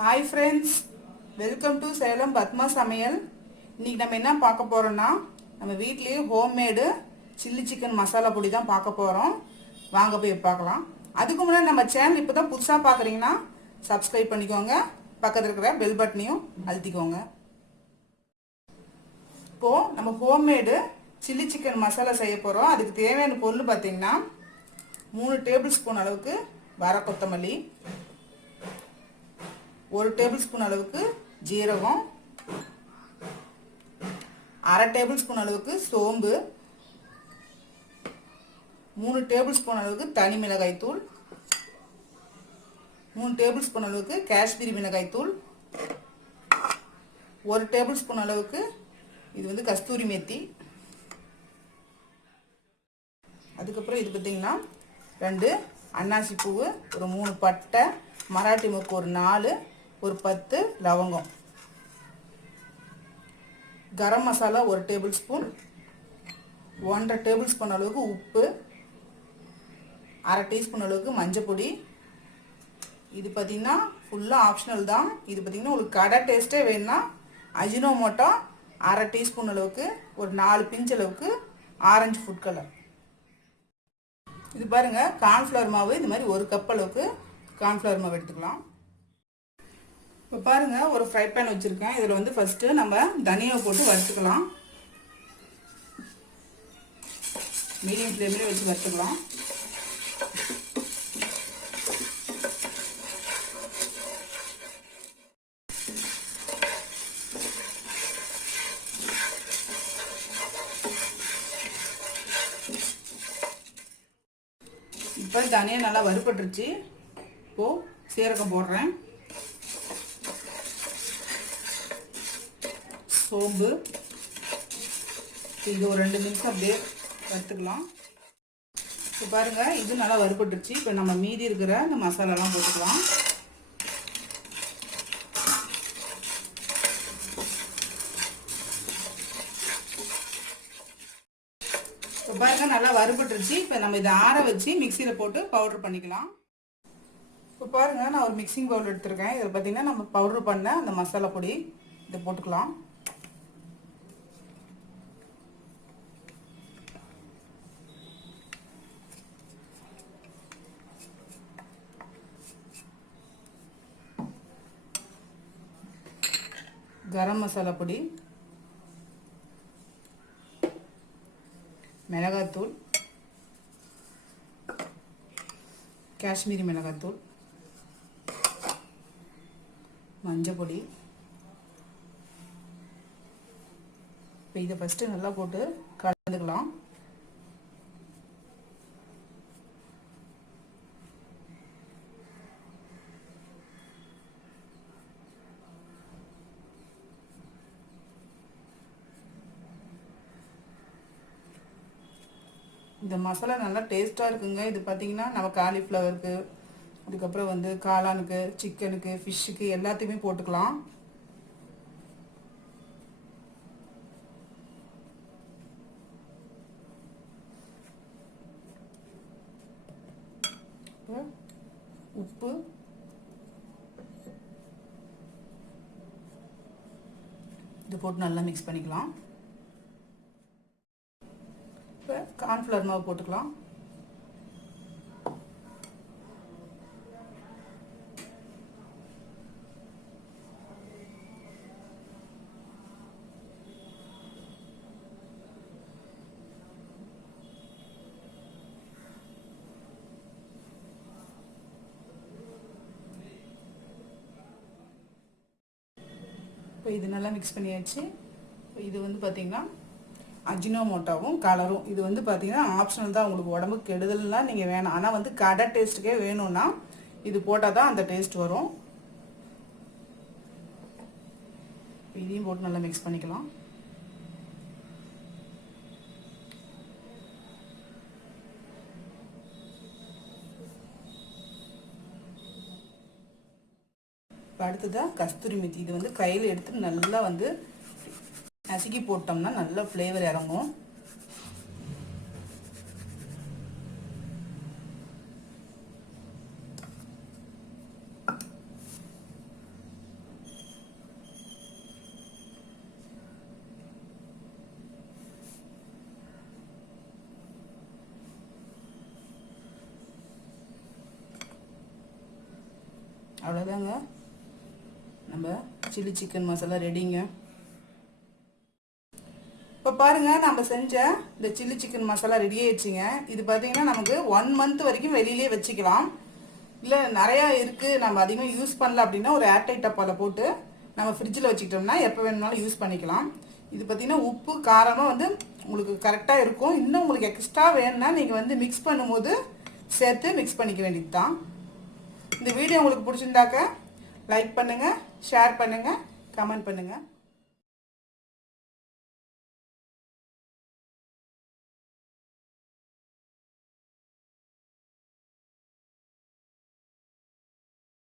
Hi friends, welcome to Salem Padma சமையல். இன்றைக்கி நம்ம என்ன பார்க்க போகிறோன்னா, நம்ம வீட்லேயே ஹோம்மேடு சில்லி சிக்கன் மசாலா பொடி தான் பார்க்க போகிறோம். வாங்க போய் பார்க்கலாம். அதுக்கு முன்னாடி நம்ம சேனல் இப்போ தான் புதுசாக பார்க்குறீங்கன்னா சப்ஸ்கிரைப் பண்ணிக்கோங்க, பக்கத்தில் இருக்கிற பெல் பட்டனையும் அழுத்திக்கோங்க. இப்போது நம்ம ஹோம்மேடு சில்லி சிக்கன் மசாலா செய்ய போகிறோம். அதுக்கு தேவையான பொருள் பார்த்திங்கன்னா 3 டேபிள் ஸ்பூன் அளவுக்கு வர கொத்தமல்லி, 1 டேபிள் ஸ்பூன் அளவுக்கு ஜீரகம், 1/2 டேபிள் ஸ்பூன் அளவுக்கு சோம்பு, 3 டேபிள் ஸ்பூன் அளவுக்கு தனி மிளகாய் தூள், 3 டேபிள் ஸ்பூன் அளவுக்கு காஷ்மீரி மிளகாய் தூள், 1 டேபிள் ஸ்பூன் அளவுக்கு இது வந்து கஸ்தூரி மேத்தி. அதுக்கப்புறம் இது பார்த்திங்கன்னா 2 அன்னாசி பூவு, ஒரு 3 பட்டை, மராட்டி மொக்கு ஒரு 4, ஒரு 10 லவங்கம், garam masala 1 tablespoon, 1/2 tablespoon அளவுக்கு உப்பு, 1/2 டீஸ்பூன் அளவுக்கு மஞ்சள் பொடி. இது பார்த்திங்கன்னா ஃபுல்லாக ஆப்ஷனல் தான். இது பார்த்திங்கன்னா உங்களுக்கு கடை டேஸ்ட்டே வேணும்னா அஜினோமோட்டோ 1/2 டீஸ்பூன் அளவுக்கு, ஒரு 4 பிஞ்ச் அளவுக்கு ஆரஞ்சு ஃபுட் கலர். இது பாருங்கள், கார்ன்ஃப்ளவர் மாவு இது மாதிரி 1 கப் அளவுக்கு கார்ன்ஃப்ளவர் மாவு எடுத்துக்கலாம். இப்போ பாருங்கள், ஒரு ஃப்ரை பேன் வச்சுருக்கேன். இதில் வந்து ஃபஸ்ட்டு நம்ம தனியாவை போட்டு வறுத்துக்கலாம். மீடியம் ஃப்ளேம்லேயே வச்சு வறுத்துக்கலாம். இப்போ தனியாக நல்லா வறுபட்டுருச்சு. இப்போது சீரகம் போடுறேன், சோம்பு, இது ஒரு 2 நிமிஷம் அப்படியே வறுத்துக்கலாம். இப்போ பாருங்கள், இது நல்லா வறுபட்டுருச்சு. இப்போ நம்ம மீதி இருக்கிற இந்த மசாலாலாம் போட்டுக்கலாம். இப்போ பாருங்கள், நல்லா வறுபட்டுருச்சு. இப்போ நம்ம இதை ஆற வச்சு மிக்சியில் போட்டு பவுட்ரு பண்ணிக்கலாம். இப்போ பாருங்கள், நான் ஒரு மிக்சிங் பவுல் எடுத்துருக்கேன். இதில் பார்த்திங்கன்னா நம்ம பவுட்ரு பண்ண அந்த மசாலா பொடி இதை போட்டுக்கலாம். கரம் மசாலா பொடி, மிளகாத்தூள், காஷ்மீரி மிளகாத்தூள், மஞ்சள் பொடி. இப்போ இதை ஃபஸ்ட்டு நல்லா போட்டு கலந்துக்கலாம். இந்த மசாலா நல்லா டேஸ்ட்டாக இருக்குங்க. இது பார்த்திங்கன்னா நம்ம காலிஃப்ளவருக்கு, அதுக்கப்புறம் வந்து காளானுக்கு, சிக்கனுக்கு, ஃபிஷ்ஷுக்கு எல்லாத்தையுமே போட்டுக்கலாம். உப்பு, இது போட்டு நல்லா மிக்ஸ் பண்ணிக்கலாம். இப்போ கார்ன்ஃப்ளவர் மாவு போட்டுக்கலாம். இப்போ இது நல்லா மிக்ஸ் பண்ணியாச்சு. இது வந்து பார்த்திங்கன்னா அஜினோமோட்டோவும் கலரும். இது வந்து பார்த்திங்கன்னா ஆப்ஷனல் தான், உங்களுக்கு உடம்புக்கு கெடுதல்லாம் நீங்கள் வேணாம். ஆனால் வந்து கடை டேஸ்ட்டுக்கே வேணும்னா இது போட்டால் தான் அந்த டேஸ்ட் வரும். இதையும் போட்டு நல்லா மிக்ஸ் பண்ணிக்கலாம். இப்போ அடுத்ததாக கஸ்தூரி மெத்தி. இது வந்து கையில் எடுத்து நல்லா வந்து நசுக்கி போட்டோம்னா நல்ல ஃப்ளேவர் இறங்கும். அவ்வளோதாங்க, நம்ம சில்லி சிக்கன் மசாலா ரெடிங்க. இப்போ பாருங்கள், நம்ம செஞ்ச இந்த சில்லி சிக்கன் மசாலா ரெடி ஆயிடுச்சுங்க. இது பார்த்தீங்கன்னா நமக்கு 1 மந்த் வரைக்கும் வெளியிலே வச்சுக்கலாம். இல்லை நிறையா இருக்குது, நம்ம அதிகமாக யூஸ் பண்ணல அப்படின்னா ஒரு ஏர்டைட் டப்பாவில் போட்டு நம்ம ஃப்ரிட்ஜில் வச்சுக்கிட்டோம்னா எப்போ வேணும்னாலும் யூஸ் பண்ணிக்கலாம். இது பார்த்திங்கன்னா உப்பு காரமாக வந்து உங்களுக்கு கரெக்டாக இருக்கும். இன்னும் உங்களுக்கு எக்ஸ்ட்ரா வேணும்னா நீங்கள் வந்து மிக்ஸ் பண்ணும்போது சேர்த்து மிக்ஸ் பண்ணிக்க வேண்டியது தான். இந்த வீடியோ உங்களுக்கு பிடிச்சிருந்தாக்க லைக் பண்ணுங்கள், ஷேர் பண்ணுங்கள், கமெண்ட் பண்ணுங்கள்.